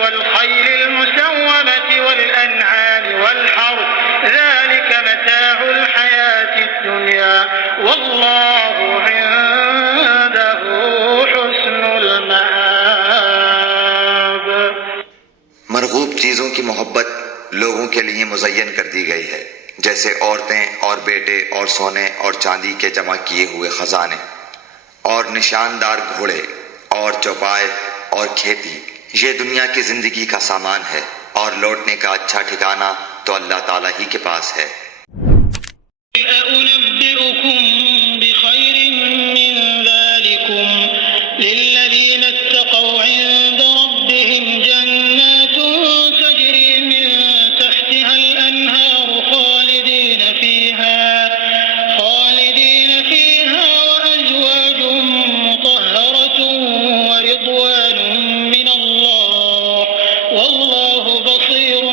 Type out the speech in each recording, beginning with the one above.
والخيل المسومة والأنعام والحرث ذلك متاع الحياة الدنيا والله عنده حسن المآب۔ مرغوب چیزوں کی محبت لوگوں کے لیے مزین کر دی گئی ہے، جیسے عورتیں اور بیٹے اور سونے اور چاندی کے جمع کیے ہوئے خزانے اور نشاندار گھوڑے اور چوپائے اور کھیتی۔ یہ دنیا کی زندگی کا سامان ہے اور لوٹنے کا اچھا ٹھکانہ تو اللہ تعالیٰ ہی کے پاس ہے۔ أنبئكم بخير من ذلكم للذين اتقوا عند ربهم جنات تجري من تحتها الأنهار خالدين فيها وأزواج مطهرة ورضوان من الله والله بصير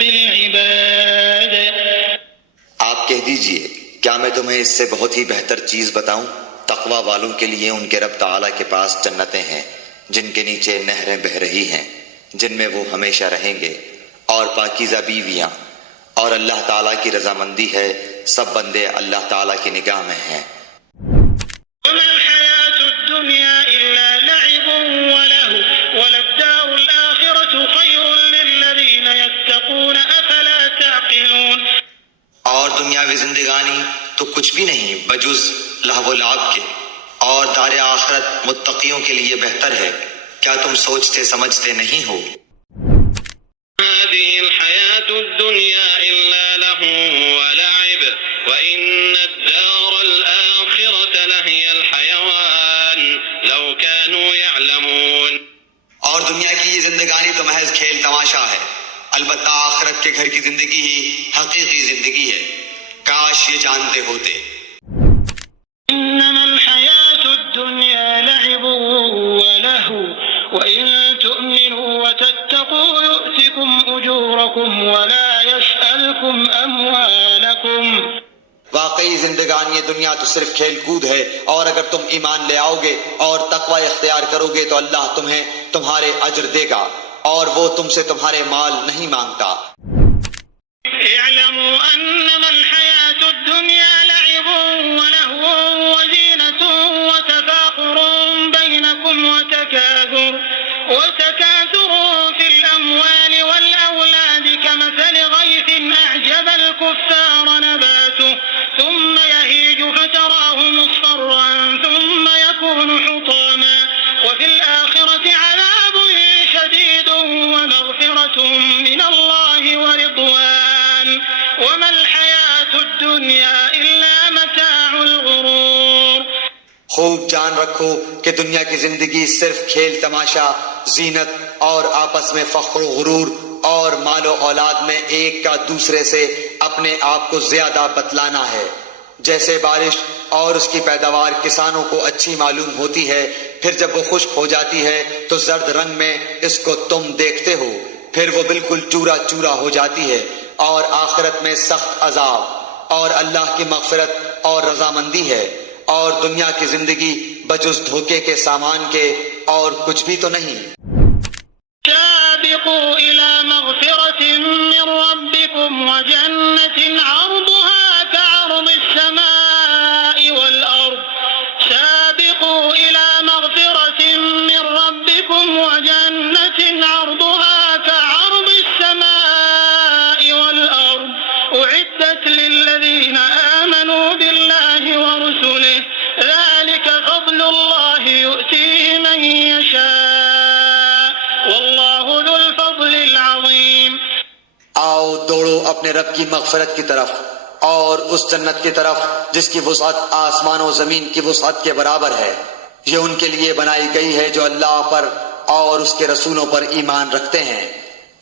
بالعباد۔ آپ کہہ دیجئے کیا میں تمہیں اس سے بہت ہی بہتر چیز بتاؤں؟ تقوی والوں کے لیے ان کے رب تعالیٰ کے پاس جنتیں ہیں جن کے نیچے نہریں بہہ رہی ہیں، جن میں وہ ہمیشہ رہیں گے، اور پاکیزہ بیویاں، اور اللہ تعالیٰ کی رضامندی ہے۔ سب بندے اللہ تعالیٰ کی نگاہ میں ہیں۔ وما الحياة الدنيا إلا لعب ولهو وللدار الآخرة خير للذين يتقون أفلا تعقلون۔ اور دنیاوی زندگانی تو کچھ بھی نہیں بجز لہو و لعب کے، اور دار آخرت متقیوں کے لیے بہتر ہے۔ کیا تم سوچتے سمجھتے نہیں ہو؟ هذه الحياة الدنيا إلا لهو ولعب وإن الدار الآخرة لهي الحيوان لو كانوا يعلمون۔ اور دنیا کی یہ زندگانی تو محض کھیل تماشا ہے، البتہ آخرت کے گھر کی زندگی ہی حقیقی زندگی ہے، کاش یہ جانتے ہوتے۔ إنما الحياة الدنيا لعب ولهو وإن تؤمنوا وتتقوا يؤتكم أجوركم ولا يسألكم أموالكم۔ واقعی زندگانی دنیا تو صرف کھیل کود ہے، اور اگر تم ایمان لے آؤ گے اور تقوی اختیار کرو گے تو اللہ تمہیں تمہارے اجر دے گا، اور وہ تم سے تمہارے مال نہیں مانگتا۔ اعلموا انما الحياة الدنيا لعب ولهو وزينة وتفاخر بينكم وتكاثر في الأموال والأولاد كمثل غيث أعجب الكفار نباته ثم يهيج فتراه مصفرا ثم يكون حطاما وفي الآخرة عذاب شديد ومغفرة من الله ورضوان وما الحياة الدنيا إلا متاع الغرور۔ خوب جان رکھو کہ دنیا کی زندگی صرف کھیل تماشا، زینت اور آپس میں فخر و غرور اور مال و اولاد میں ایک کا دوسرے سے اپنے آپ کو زیادہ بتلانا ہے۔ جیسے بارش اور اس کی پیداوار کسانوں کو اچھی معلوم ہوتی ہے، پھر جب وہ خشک ہو جاتی ہے تو زرد رنگ میں اس کو تم دیکھتے ہو، پھر وہ بالکل چورا چورا ہو جاتی ہے، اور آخرت میں سخت عذاب اور اللہ کی مغفرت اور رضامندی ہے، اور دنیا کی زندگی بجز دھوکے کے سامان کے اور کچھ بھی تو نہیں۔ سابقوا إلى مغفرة من ربكم وجنة عرضها كعرض السماء والأرض سابقوا إلى مغفرة من ربكم وجنة عرضها كعرض السماء والأرض أعدت للذين آمنوا بالله ورسله ذلك فضل الله يؤتيه من يشاء والله ذو الفضل العظيم۔ آؤ دوڑو اپنے رب کی مغفرت کی طرف اور اس جنت کی طرف جس کی وسعت آسمان و زمین کی وسعت کے برابر ہے۔ یہ ان کے لیے بنائی گئی ہے جو اللہ پر اور اس کے رسولوں پر ایمان رکھتے ہیں.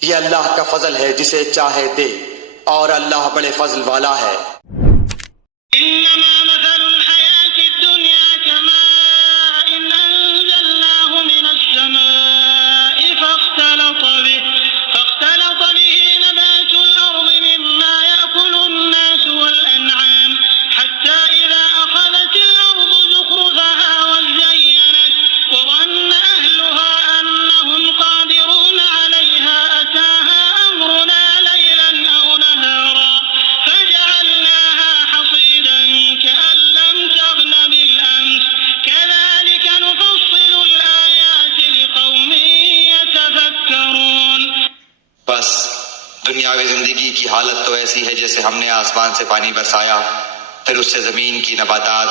یہ اللہ کا فضل ہے جسے چاہے دے، اور اللہ بڑے فضل والا ہے. إنما مثل الحياة الدنيا كماء أنزلناه من السماء فاختلط به نبات الأرض مما يأكل الناس والأنعام حتى إذا أخذت الأرض زخرفها وزينت وظن أهلها أنهم قادرون عليها أتاها أمرنا ليلا أو نهارا فجعلناها حصيدا كأن لم تغن بالأمس كذلك نفصل الآيات لقوم يتفكرون. بس دنیاوی زندگی کی حالت تو ایسی ہے جیسے ہم نے آسمان سے پانی برسایا، پھر اس سے زمین کی نباتات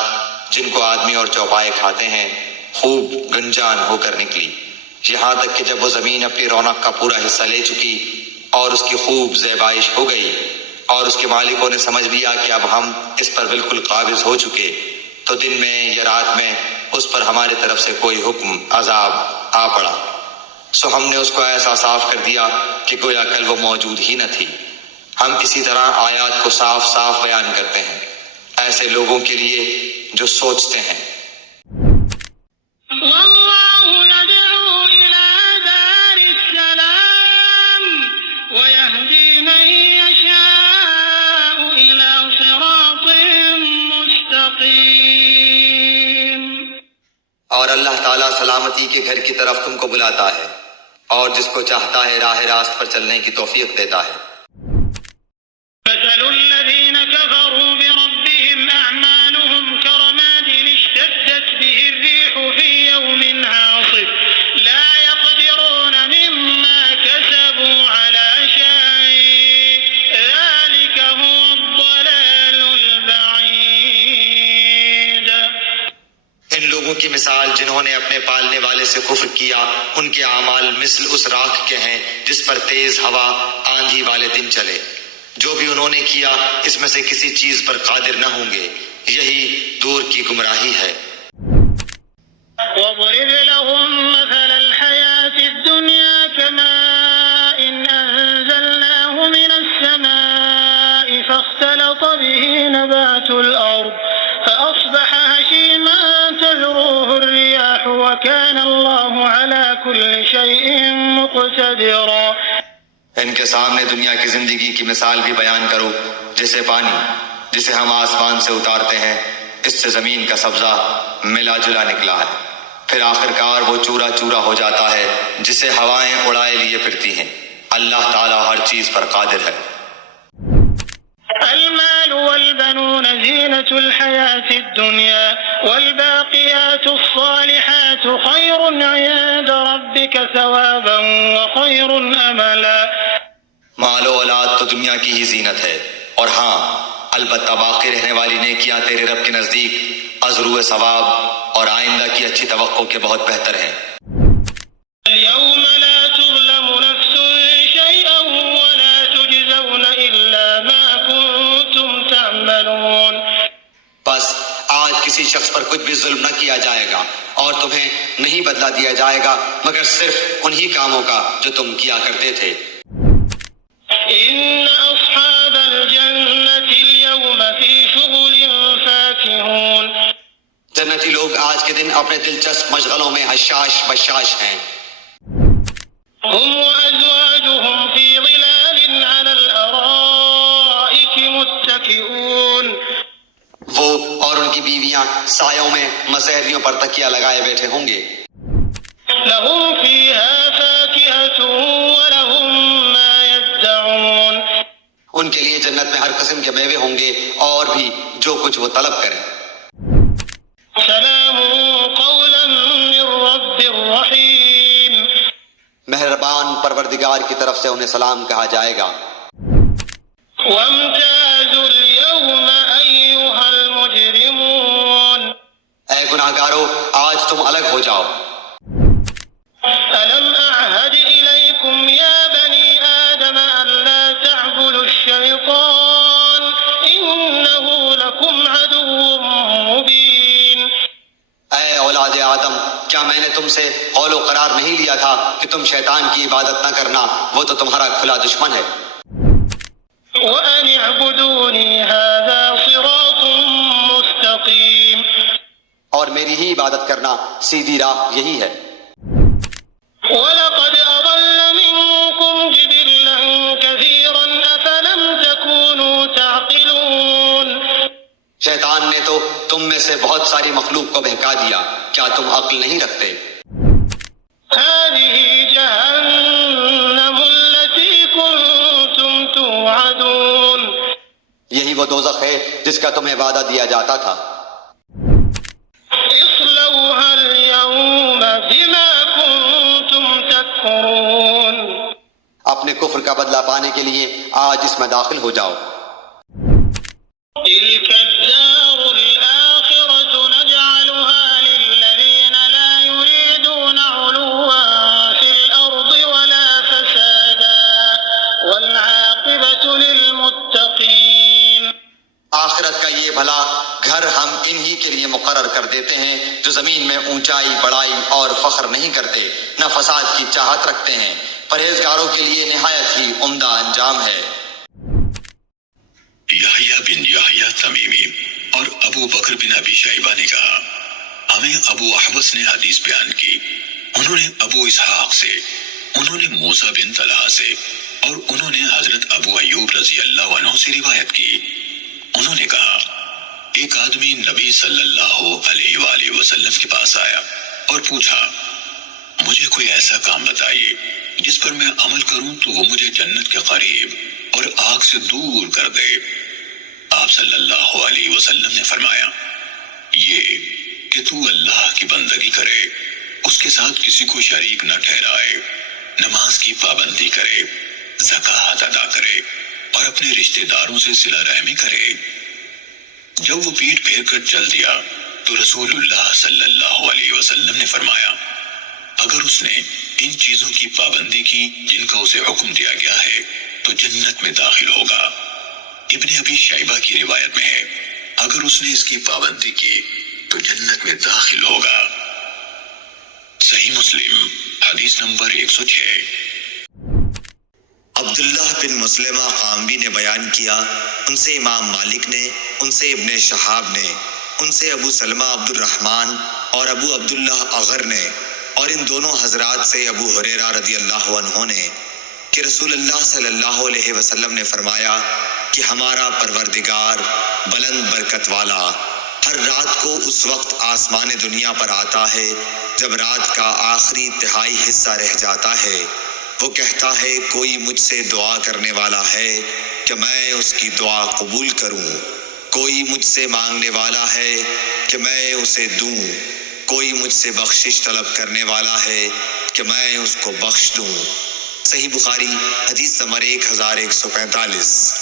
جن کو آدمی اور چوپائے کھاتے ہیں خوب گنجان ہو کر نکلی، یہاں تک کہ جب وہ زمین اپنی رونق کا پورا حصہ لے چکی اور اس کی خوب زیبائش ہو گئی اور اس کے مالکوں نے سمجھ لیا کہ اب ہم اس پر بالکل قابض ہو چکے، تو دن میں یا رات میں اس پر ہماری طرف سے کوئی حکم عذاب آ پڑا، سو ہم نے اس کو ایسا صاف کر دیا کہ گویا کل وہ موجود ہی نہ تھی. ہم اسی طرح آیات کو صاف صاف بیان کرتے ہیں ایسے لوگوں کے لیے جو سوچتے ہیں. والله يدعو إلى دار السلام ويهدي من يشاء إلى صراط مستقيم. اور اللہ تعالیٰ سلامتی کے گھر کی طرف تم کو بلاتا ہے اور جس کو چاہتا ہے راہ راست پر چلنے کی توفیق دیتا ہے. مثل الذين كفروا بربهم أعمالهم كرماد اشتدت به الريح في يوم عاصف لا يقدرون مما كسبوا على شيء ذلك هو الضلال البعيد. ان لوگوں کی مثال جنہوں نے اپنے پالنے والے سے کفر کیا، ان کے اعمال مثل اس راکھ کے ہیں جس پر تیز ہوا آندھی والے دن چلے. جو بھی انہوں نے کیا اس میں سے کسی چیز پر قادر نہ ہوں گے، یہی دور کی گمراہی ہے. واضرب لهم مثل الحياة الدنيا كماء أنزلناه من السماء فاختلط به نبات الأرض فأصبح هشيما تذروه الرياح وكان الله على كل شيء مقتدرا. ان کے سامنے دنیا کی زندگی کی مثال بھی بیان کرو، جیسے پانی جسے ہم آسمان سے اتارتے ہیں، اس سے زمین کا سبزہ ملا جلا نکلا ہے، پھر آخرکار وہ چورا چورا ہو جاتا ہے جسے ہوائیں اڑائے لیے پھرتی ہیں. اللہ تعالیٰ ہر چیز پر قادر ہے. المال والبنون زينة الحياة الدنيا والباقيات الصالحات خير عند ربك ثوابا وخير أملا. مال و اولاد تو دنیا کی ہی زینت ہے، اور ہاں البتہ باقی رہنے والی نیکیاں تیرے رب کے نزدیک ازرو ثواب اور آئندہ کی اچھی توقع کے بہت بہتر ہیں. اليوم لا تظلم نفس شيئا ولا تجزون إلا ما كنتم تعملون. بس آج کسی شخص پر کچھ بھی ظلم نہ کیا جائے گا اور تمہیں نہیں بدلہ دیا جائے گا مگر صرف انہی کاموں کا جو تم کیا کرتے تھے. إن أصحاب الجنة اليوم في شغل فاكهون. جنتی لوگ آج کے دن اپنے دلچسپ مشغلوں میں حشاش بشاش ہیں. هم وأزواجهم في ظلال على الأرائك متكئون. وہ اور ان کی بیویاں سایوں میں مسہریوں پر تکیہ لگائے بیٹھے ہوں گے. لهم فيها فاكهة ولهم ما يدعون. ان کے لیے جنت میں ہر قسم کے میوے ہوں گے اور بھی جو کچھ وہ طلب کریں. سلام قولا من رب رحيم. مہربان پروردگار کی طرف سے انہیں سلام کہا جائے گا. وامتازوا اليوم أيها المجرمون. اے گناہگارو آج تم الگ ہو جاؤ. ألم أعهد إليكم يا بني آدم ألا تعبدوا الشيطان إنه لكم عدو مبين. اے اولاد اولاد آدم، کیا میں نے تم سے قول و قرار نہیں لیا تھا کہ تم شیطان کی عبادت نہ کرنا، وہ تو تمہارا کھلا دشمن ہے۔ وأن اعبدوني هذا صراط مستقيم۔ اور میری ہی عبادت کرنا سیدھی راہ یہی ہے۔ وَلَقَدْ أَضَلَّ مِنكُمْ جِبِلًّا كَثِيرًا أَفَلَمْ تَكُونُوا تَعْقِلُونَ۔ شیطان نے تو تم میں سے بہت ساری مخلوق کو بہکا دیا، کیا تم عقل نہیں رکھتے؟ هذه جهنم التي كنتم توعدون۔ یہی وہ دوزخ ہے جس کا تمہیں وعدہ دیا جاتا تھا۔ اصلوها اليوم بما كنتم تكفرون۔ اپنے کفر کا بدلہ پانے کے لیے آج اس میں داخل ہو جاؤ۔ تلك الدار الآخرة نجعلها للذين لا يريدون علوا في الأرض ولا فسادا والعاقبة للمتقين۔ آخرت کا یہ بھلا گھر ہم انہی کے لیے مقرر کر دیتے ہیں جو زمین میں اونچائی، بڑائی اور فخر نہیں کرتے، نہ فساد کی چاہت رکھتے ہیں۔ پرہیزگاروں کے لیے نہایت ہی عمدہ انجام ہے۔ یحییٰ بن یحییٰ تمیمی اور ابو بکر بن ابی شیبہ نے کہا، ہمیں ابو احوص نے حدیث بیان کی، انہوں نے ابو اسحاق سے، انہوں نے موسیٰ بن طلحہ سے، اور انہوں نے حضرت ابو ایوب رضی اللہ عنہ سے روایت کی۔ انہوں نے کہا، ایک آدمی نبی صلی اللہ علیہ وآلہ وسلم کے پاس آیا اور پوچھا، مجھے کوئی ایسا کام بتائیے جس پر میں عمل کروں تو وہ مجھے جنت کے قریب اور آگ سے دور کر دے۔ آپ صلی اللہ علیہ وسلم نے فرمایا، یہ کہ تو اللہ کی بندگی کرے، اس کے ساتھ کسی کو شریک نہ ٹھہرائے، نماز کی پابندی کرے، زکوٰۃ ادا کرے اور اپنے رشتہ داروں سے صلہ رحمی کرے۔ جب وہ پیٹ پھیر کر چل دیا تو رسول اللہ صلی اللہ علیہ وسلم نے فرمایا، اگر اس نے ان چیزوں کی پابندی کی جن کا اسے حکم دیا گیا ہے تو جنت میں داخل ہوگا۔ ابن ابی شیبہ کی روایت میں ہے، اگر اس نے اس کی پابندی کی تو جنت میں داخل ہوگا۔ صحیح مسلم حدیث نمبر 106۔ عبداللہ بن مسلمہ قامبی نے بیان کیا، ان سے امام مالک نے، ان سے ابن شہاب نے، ان سے ابو سلمہ عبد الرحمن اور ابو عبداللہ اغر نے، اور ان دونوں حضرات سے ابو ہریرہ رضی اللہ عنہ نے، کہ رسول اللہ صلی اللہ علیہ وسلم نے فرمایا کہ ہمارا پروردگار بلند برکت والا ہر رات کو اس وقت آسمان دنیا پر آتا ہے جب رات کا آخری تہائی حصہ رہ جاتا ہے۔ وہ کہتا ہے، کوئی مجھ سے دعا کرنے والا ہے کہ میں اس کی دعا قبول کروں، کوئی مجھ سے مانگنے والا ہے کہ میں اسے دوں، کوئی مجھ سے بخشش طلب کرنے والا ہے کہ میں اس کو بخش دوں۔ صحیح بخاری حدیث نمبر 1145۔